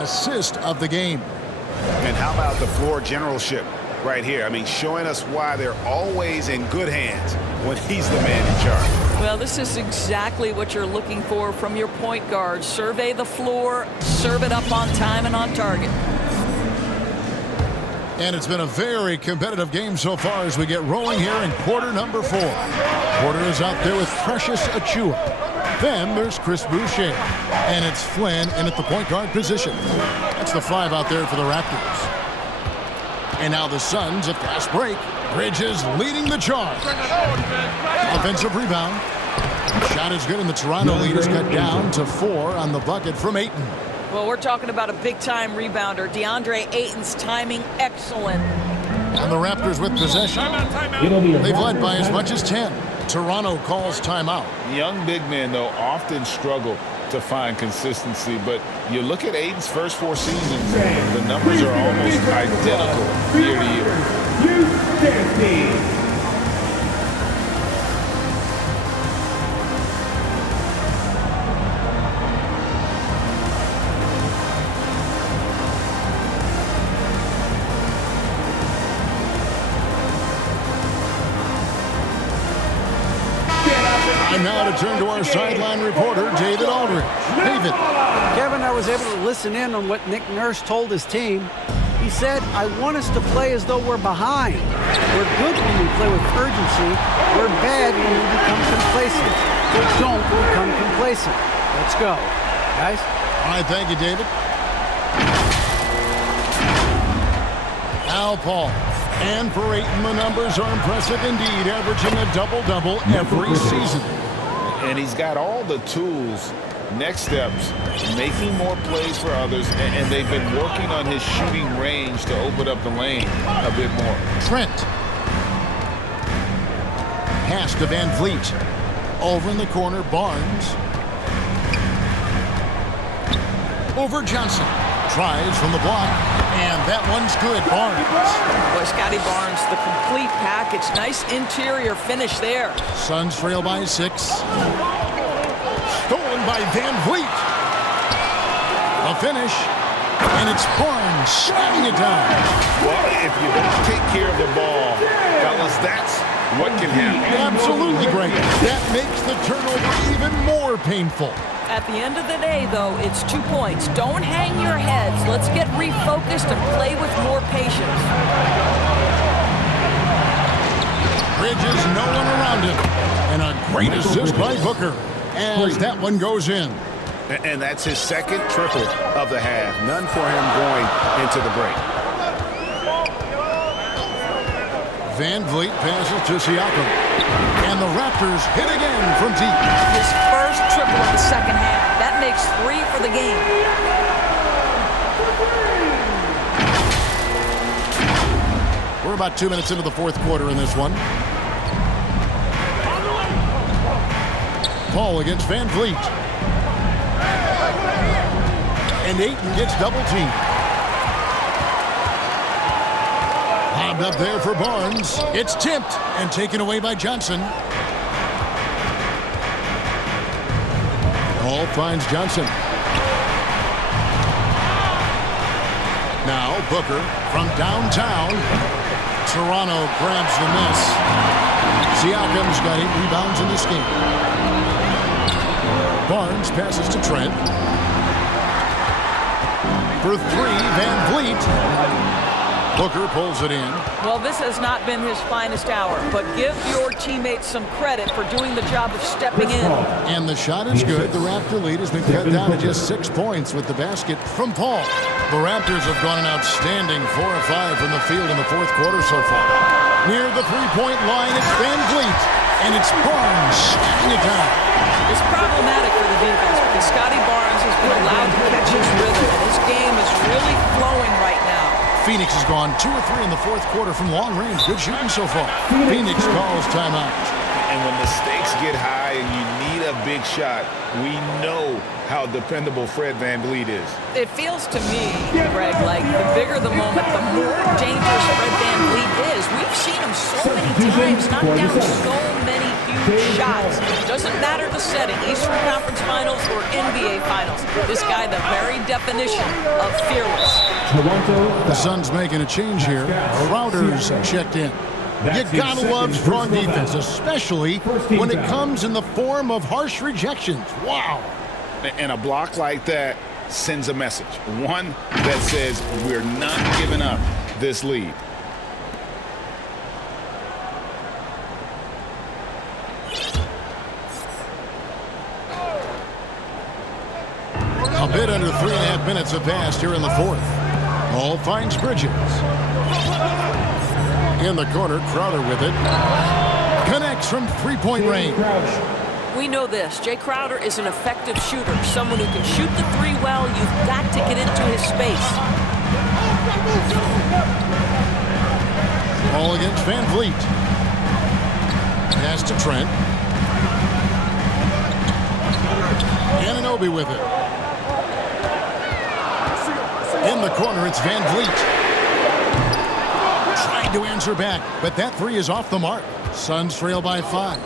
assist of the game. And how about the floor generalship right here? I mean, showing us why they're always in good hands when he's the man in charge. Well, this is exactly what you're looking for from your point guard. Survey the floor, serve it up on time and on target. And it's been a very competitive game so far as we get rolling here in quarter number 4. Porter is out there with Precious Achiuwa. Then there's Chris Boucher. And it's Flynn in at the point guard position. That's the 5 out there for the Raptors. And now the Suns, a fast break. Bridges leading the charge. Offensive rebound. Shot is good, and the Toronto lead is cut down to 4 on the bucket from Ayton. Well, we're talking about a big-time rebounder. DeAndre Ayton's timing excellent. And the Raptors with possession. They've led by as much as 10. Toronto calls timeout. Young big men, though, often struggle to find consistency, but you look at Ayton's first 4 seasons, the numbers are almost identical year to year. And now to turn to our sideline reporter, David Aldridge. David. Kevin, I was able to listen in on what Nick Nurse told his team. He said, I want us to play as though we're behind. We're good when we play with urgency. We're bad when we become complacent. So don't become complacent. Let's go, guys. All right, thank you, David. Al Paul. And for Ayton, the numbers are impressive indeed, averaging a double-double every season. And he's got all the tools. Next steps, making more plays for others, and they've been working on his shooting range to open up the lane a bit more. Trent. Pass to Van Vliet. Over in the corner, Barnes. Over Johnson. Tries from the block, and that one's good. Barnes. Boy, Scotty Barnes, the complete package. Nice interior finish there. Suns trail by 6. Stolen by Van Vliet. A finish, and it's Barnes slamming it down. Well, if you don't take care of the ball, fellas, that's what can happen. Absolutely great. That makes the turnover even more painful. At the end of the day, though, it's 2 points. Don't hang your heads. Let's get refocused and play with more patience. Bridges, no one around him. And a great assist by Booker as that one goes in. And that's his second triple of the half. None for him going into the break. Van Vliet passes to Siakam. And the Raptors hit again from deep. His first triple of the second half. That makes 3 for the game. We're about 2 minutes into the fourth quarter in this one. Paul against Van Vliet. And Ayton gets double teamed. Lobbed up there for Barnes. It's tipped and taken away by Johnson. Paul finds Johnson. Now Booker from downtown. Toronto grabs the miss. Siakam's got 8 rebounds in this game. Barnes passes to Trent. For 3, Van Vliet. Booker pulls it in. Well, this has not been his finest hour, but give your teammates some credit for doing the job of stepping in. And the shot is good. The Raptor lead has been cut down to just 6 points with the basket from Paul. The Raptors have gone an outstanding 4 of 5 from the field in the fourth quarter so far. Near the three-point line, it's Van Vliet, and it's Barnes slamming it down. It's problematic for the defense because Scotty Barnes has been allowed to catch his rhythm, and his game is really flowing right now. Phoenix has gone 2 of 3 in the fourth quarter from long range. Good shooting so far. Phoenix calls timeout. And when the stakes get high and you need a big shot, we know how dependable Fred Van Vliet is. It feels to me, Greg, like the bigger the moment, the more dangerous Fred Van Vliet is. We've seen him so many times knock down so many huge shots. Doesn't matter the setting, Eastern Conference Finals or NBA Finals. This guy, the very definition of fearless. The Suns making a change here. Crowder's checked in. You gotta love strong defense, especially when it comes in the form of harsh rejections. Wow. And a block like that sends a message. One that says we're not giving up this lead. A bit under 3.5 minutes have passed here in the fourth. Ball finds Bridges. In the corner, Crowder with it. Connects from three-point range. We know this. Jay Crowder is an effective shooter. Someone who can shoot the three well. You've got to get into his space. Ball against Van Vliet. Pass to Trent. Anunoby with it. In the corner, it's Van Vliet. Trying to answer back, but that three is off the mark. Suns trail by 5.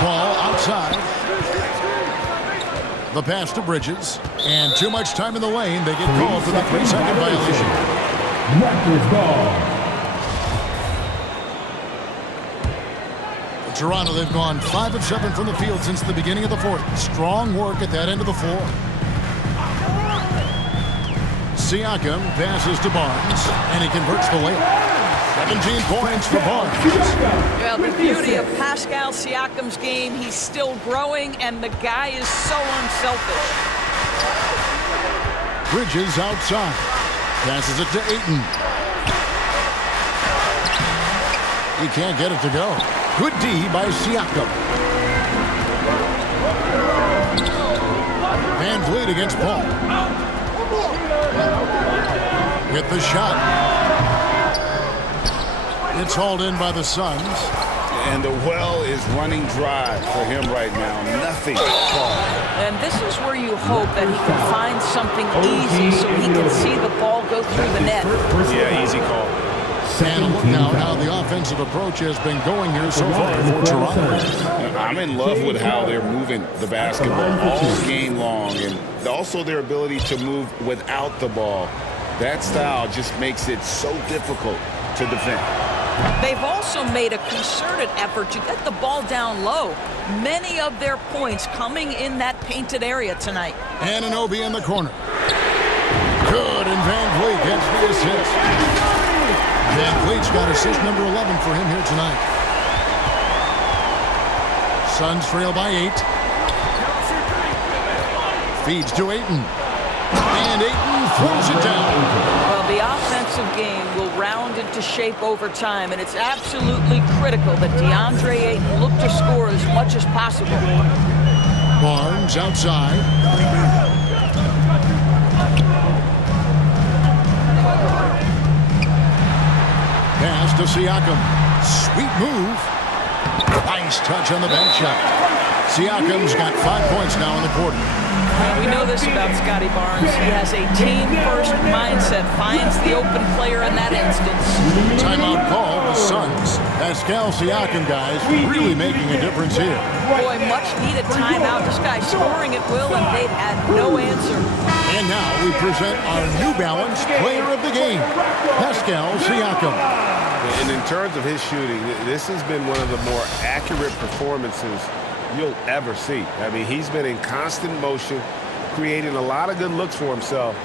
Ball outside. The pass to Bridges. And too much time in the lane. They get called for the 3-second violation. Raptors ball. Toronto, they've gone 5 of 7 from the field since the beginning of the fourth. Strong work at that end of the floor. Siakam passes to Barnes, and he converts the layup. 17 points for Barnes. Well, the beauty of Pascal Siakam's game, he's still growing, and the guy is so unselfish. Bridges outside. Passes it to Ayton. He can't get it to go. Good D by Siakam. Van Vliet against Paul. With the shot. It's hauled in by the Suns. And the well is running dry for him right now. Nothing. And this is where you hope that he can find something easy so he can see the ball go through the net. Yeah, easy call. And look now how the offensive approach has been going here so far for Toronto. I'm in love with how they're moving the basketball all game long, and also their ability to move without the ball. That style just makes it so difficult to defend. They've also made a concerted effort to get the ball down low. Many of their points coming in that painted area tonight. Anunoby in the corner. Good, and Van Vliet gets the assist. Van Vliet's got assist number 11 for him here tonight. Suns trail by 8. Feeds to Ayton. And Ayton throws it down. Well, the offensive game will round into shape over time, and it's absolutely critical that DeAndre Ayton look to score as much as possible. Barnes outside. Pass to Siakam. Sweet move. Nice touch on the bank shot. Siakam's got 5 points now in the quarter. And we know this about Scotty Barnes. He has a team-first mindset, finds the open player in that instance. Timeout call, the Suns. Pascal Siakam, guys, really making a difference here. Boy, much-needed timeout. This guy's scoring at will, and they've had no answer. And now we present our New Balance Player of the Game, Pascal Siakam. And in terms of his shooting, this has been one of the more accurate performances you'll ever see. I mean, he's been in constant motion, creating a lot of good looks for himself.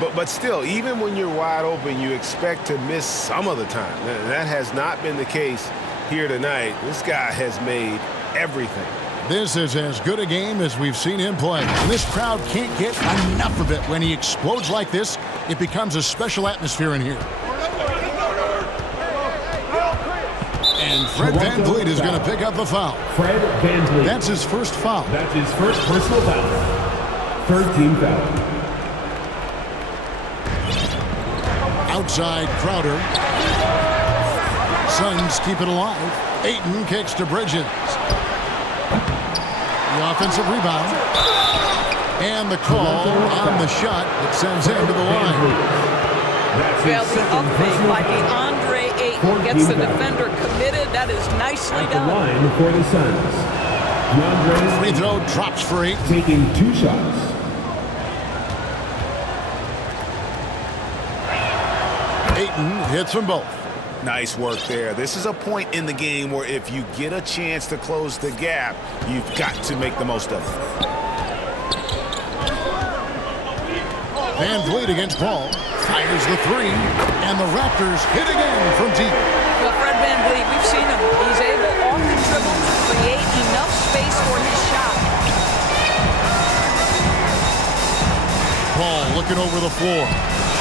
But still, even when you're wide open, you expect to miss some of the time. That has not been the case here tonight. This guy has made everything. This is as good a game as we've seen him play. And this crowd can't get enough of it. When he explodes like this, it becomes a special atmosphere in here. And Fred Van Vliet is going to pick up the foul. Fred Van Vliet. That's his first foul. That's his first personal foul. Third team foul. Outside Crowder. Suns keep it alive. Ayton kicks to Bridges. The offensive rebound. And the call on the shot that sends him to the line. Well, the up fake by DeAndre Ayton Ayton gets the defender committed. That is nicely At the done. line for the Suns, DeAndre Free throw drops for Ayton. taking 2 shots. Ayton hits them both. Nice work there. This is a point in the game where if you get a chance to close the gap, you've got to make the most of it. Van Vliet against Paul. Fires the three. And the Raptors hit again from deep. Well, Fred Van Vliet, we've seen him. He's able off the dribble to create enough space for his shot. Paul looking over the floor.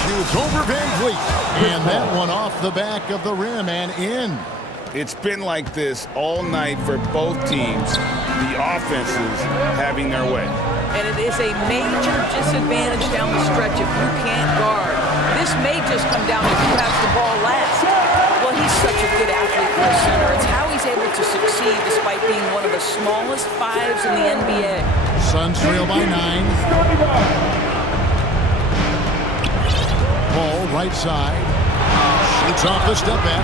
Shoots over Van Vliet. And that one off the back of the rim and in. It's been like this all night for both teams. The offenses having their way. And it is a major disadvantage down the stretch if you can't guard. This may just come down to who has the ball last. Well, he's such a good athlete for a center. It's how he's able to succeed despite being one of the smallest fives in the NBA. Suns trail by 9. Paul right side. Shoots off the step back.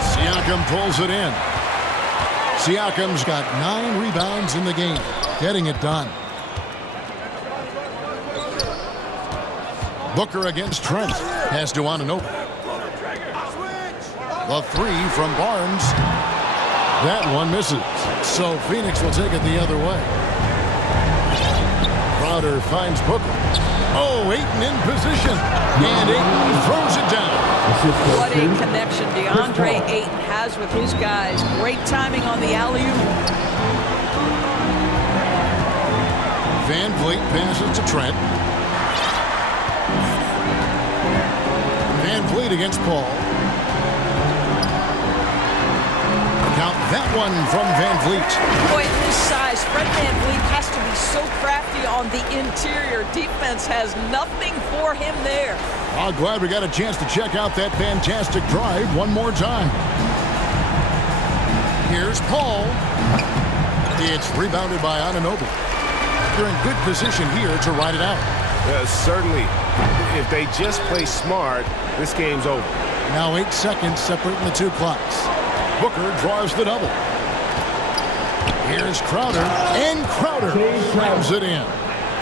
Siakam pulls it in. Siakam's got 9 rebounds in the game. Getting it done. Booker against Trent. Has to Anunoby. The three from Barnes. That one misses. So Phoenix will take it the other way. Crowder finds Booker. Oh, Ayton in position. And Ayton throws it down. What a connection DeAndre Ayton has with his guys. Great timing on the alley-oop. Van Vliet passes to Trent. Van Vliet against Paul. Count that one from Van Vliet. Boy, at his size, Fred Van Vliet has to be so crafty on the interior. Defense has nothing for him there. I'm glad we got a chance to check out that fantastic drive one more time. Here's Paul. It's rebounded by Anunoby. They're in good position here to ride it out. Certainly, if they just play smart, this game's over. Now 8 seconds separating the two clocks. Booker draws the double. Here's Crowder, and Crowder slams it in.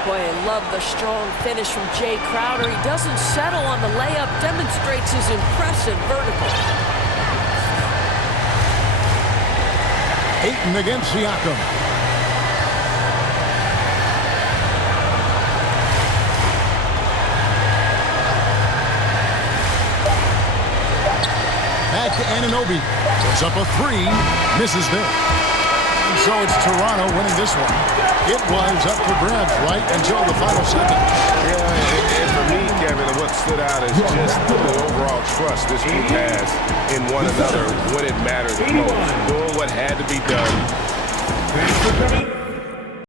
Boy, I love the strong finish from Jay Crowder. He doesn't settle on the layup, demonstrates his impressive vertical. Ayton against Siakam. Back to Anunoby. Puts up a three. Misses there. And so it's Toronto winning this one. It was up for grabs right until the final seconds. Yeah, and for me, Kevin, what stood out is just the overall trust this group has in one another when it matters most. Doing what had to be done. Thanks for coming